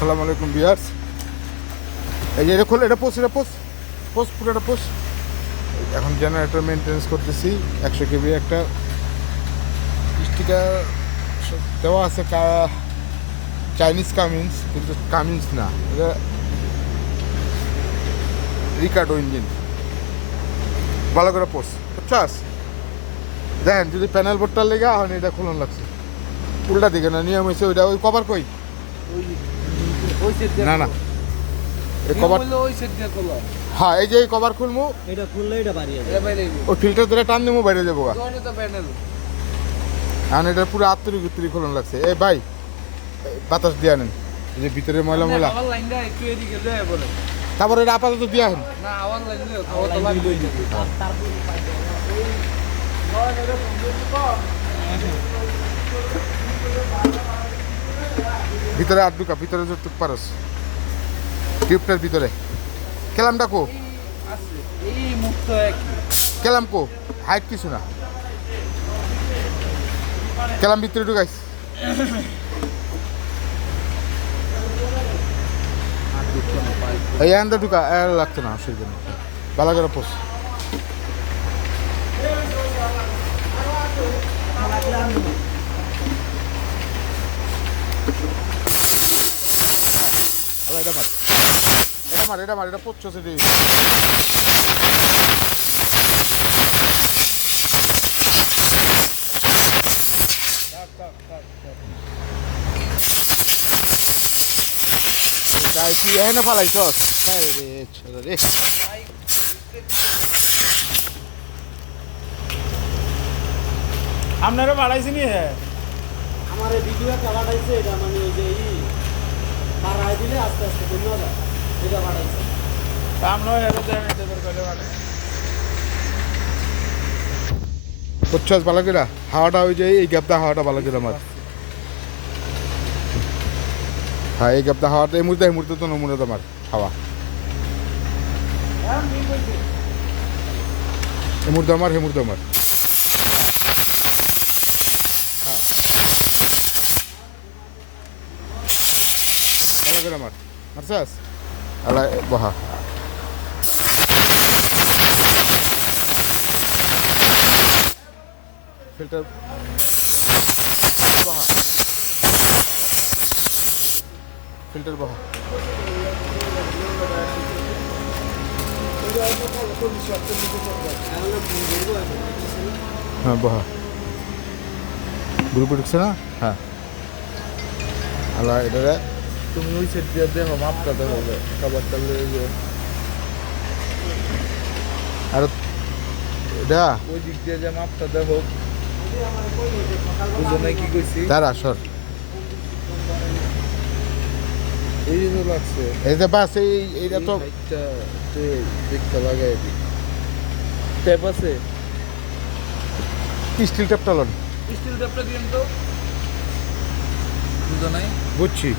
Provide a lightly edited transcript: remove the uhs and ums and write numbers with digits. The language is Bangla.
আসসালামু আলাইকুম ভিউয়ার্স। এই যে এটা খোল, এটা পোস্ট পুরোটা পোস্ট। এখন জেনারেটর মেনটেন্স করতেছি। 100 কেবি একটা স্টিকার দেওয়া আছে, চাইনিজ কামিন্স, কিন্তু কামিন্স না, এটা রিকার্ডো ইঞ্জিন। ভালো করে পোস্ট বুঝছাস। দেখেন যদি প্যানেল বোর্ডটার লেগে এখন এটা খোলন লাগছে উল্টা দিকে না, নিয়ম হয়েছে ওইটা। ওই কভার কই? না না, এই কভার হ্যাঁ, এই যে এই কভার খুলমু, এটা খুললে এটা বাড়িয়ে যাবে। ওই ফিল্টার ধরে টান দিমু, বাইরে যাবো গা। এখন এটা পুরো আত্তরি খোলন লাগছে। এই ভাই বাতাস দিয়ে আনেন, এই যে ভিতরে ময়লা ময়লা। তারপর এটা আপাতত দিয়ে আনেন। ভিতরে আর ঢুকা, ভিতরে যতটুক পারস টিউবটার ভিতরে। কেলামটা কো? কেলাম কো? হাইট কিছু না, কেলাম ভিতরে ঢুকাইস। এই আন্দা ঢুকা, লাগছে না অসুবিধা নেই। ভালো করে পোষ। এটা মার, এটা পড়ছে সেটি। তাই কি এনে ফালাইছস? রে আপনারও বাড়াইছি নি? হ্যাঁ, আমার এই ভিডিও একটা বাড়াইছে, এটা মানে ওই যে বাড়াই দিলে আস্তে আস্তে কমে যাবে, এটা বাড়াইছে। আমরাও এবার দেন এটা করে বাড়াই। বুঝছস ভালো করে? হাওয়াটা ওই যে এই গ্যাপটা, হাওয়াটা ভালো করে মার। হ্যাঁ, এই গ্যাপটা হাওয়াটা এই মুহূর্তে তো নমুনা তোমার হাওয়া এই মুহূর্তে আমার, হে মুহূর্তে আমার। হ্যাঁ, ভালো করে মার, মারছাস? আলা বহা ফিল্টার বহা, ফিল্টার বহা। হ্যাঁ বহা, গ্রুপে ঢুকছে না? হ্যাঁ, আলা এটা তুমি ওই সেট দিয়ে দেখো, মাপটা দেখো, খাবারটা আর এটা ওই দিক দিয়ে যে মাপটা দেখো, বুঝো নাই কি কইছি? দাঁড়া সর। এই জন্য লাগছে এই যে বাস, এইটা তো দিকটা লাগাই দিই। টেপ আছে, স্টিল টেপটা লন। স্টিল টেপটা দিন তো। বুঝো নাই? বুঝছি।